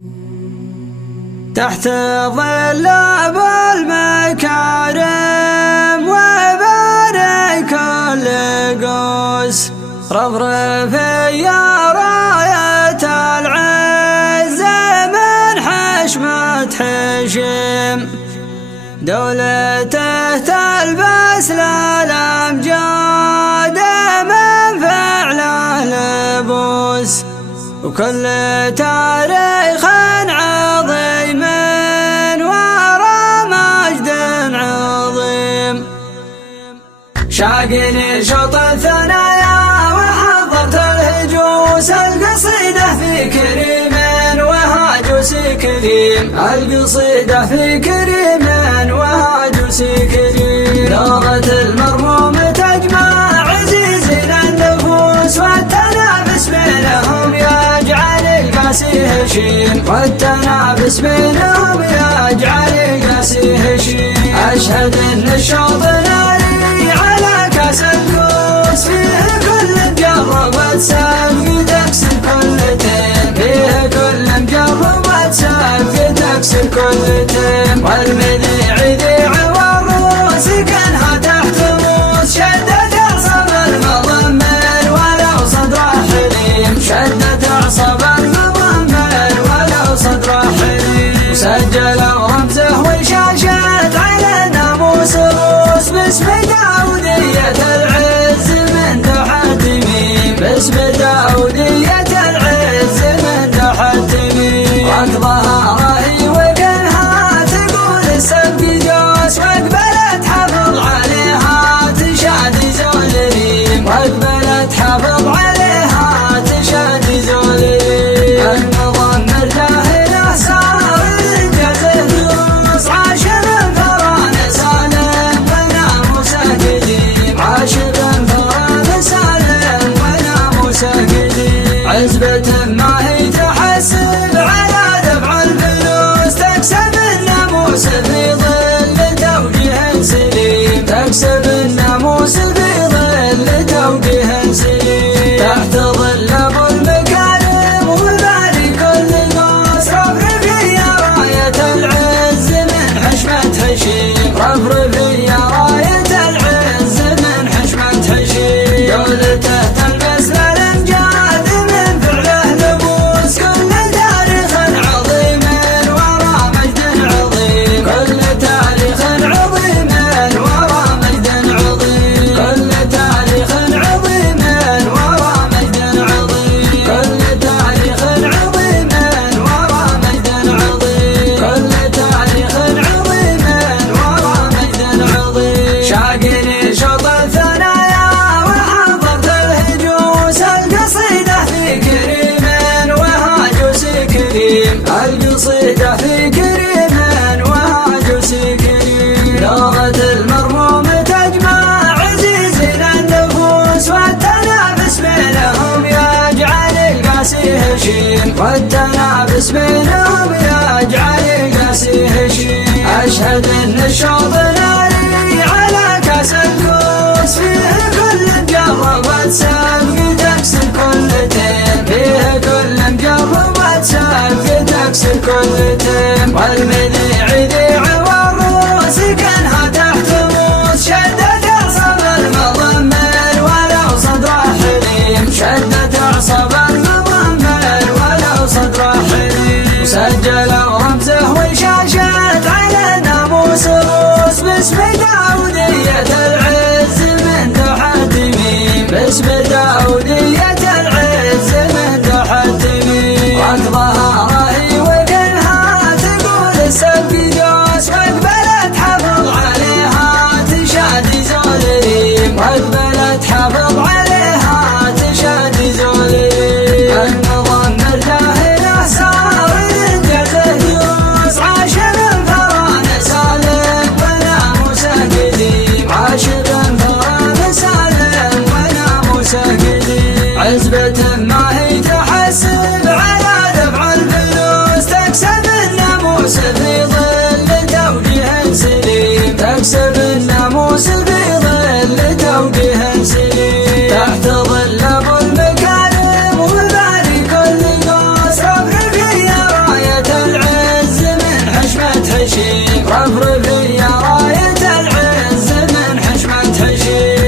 تحت ظل أبو المكارم وبارك كل قوس رفرف يا راية العز من حشمة حشم دولته تلبس للأمجاد من فعله لبوس وكل تاريخ عظيم ورا مجد عظيم شاقني شوط الثنايا وحضرت الهجوس القصيدة في كريم وهاجوس كريم القصيدة في كريم وهاجوس كريم لغة المرموم تجمع عزيزين النفوس والتنافس بينهم يجعل القاسي هشيم والتنافس بينهم يجعل القاسي هشيم أشهد أن الشوط ناري على كاس الكوس فيه كل مجربة سابق تكسر كلتين فيه كل مجربة سابق تكسر كلتين والمذيع يذيع والروس كانها تحت روس شدت عصب المضمر ولو صدره حليم شدت عصب المضمر ولو صدره حليم وسجلوا رمزه وشاشات على ناموس الروس باسم داودية العز من تحت ميم باسم داودية العز من تحت ميم ركضها راهي وكلها تقول السبق جوس واقبلت حفظ عليها تشادي زول ريم واقبلت حفظ عليها تشادي زول ريم المضمر جاهله صار الجزء دروس عاش من فران سالم وناموسه قديم عاش من فران سالم وناموسه قديم عزبة ما هي تحسب على دفع الفلوس تكسب الناموس في ظل توجيه سليم تكسب الناموس في ظل توجيه سليم تحت ظل أبو المكارم وباري كل قوس رفرف يا راية العز من حشمة حشيم رفرف يا راية العز من حشمة حشيم دولته تلبس للأمجاد من فعله لبوس كل تاريخ عظيم ورا مجد عظيم كل تاريخ عظيم ورا مجد عظيم كل تاريخ عظيم ورا مجد عظيم كل تاريخ عظيم ورا مجد عظيم كل تاريخ عظيم ورا مجد عظيم شاقني شوط الثنايا وحضرت الهجوس القصيدة في كريم وهاجوس كريم القصيدة في كريم وهاجوس كريم لغة المرموم تجمع عزيزين النفوس والتنافس بينهم يجعل القاسي هشيم والتنافس بينهم يجعل القاسي هشيم أشهد أن الشوط ناري على كاس الكوس فيه كل مجربة سابق تكسر كلتين فيه كل مجربة سابق تكسر كلتين والمذيع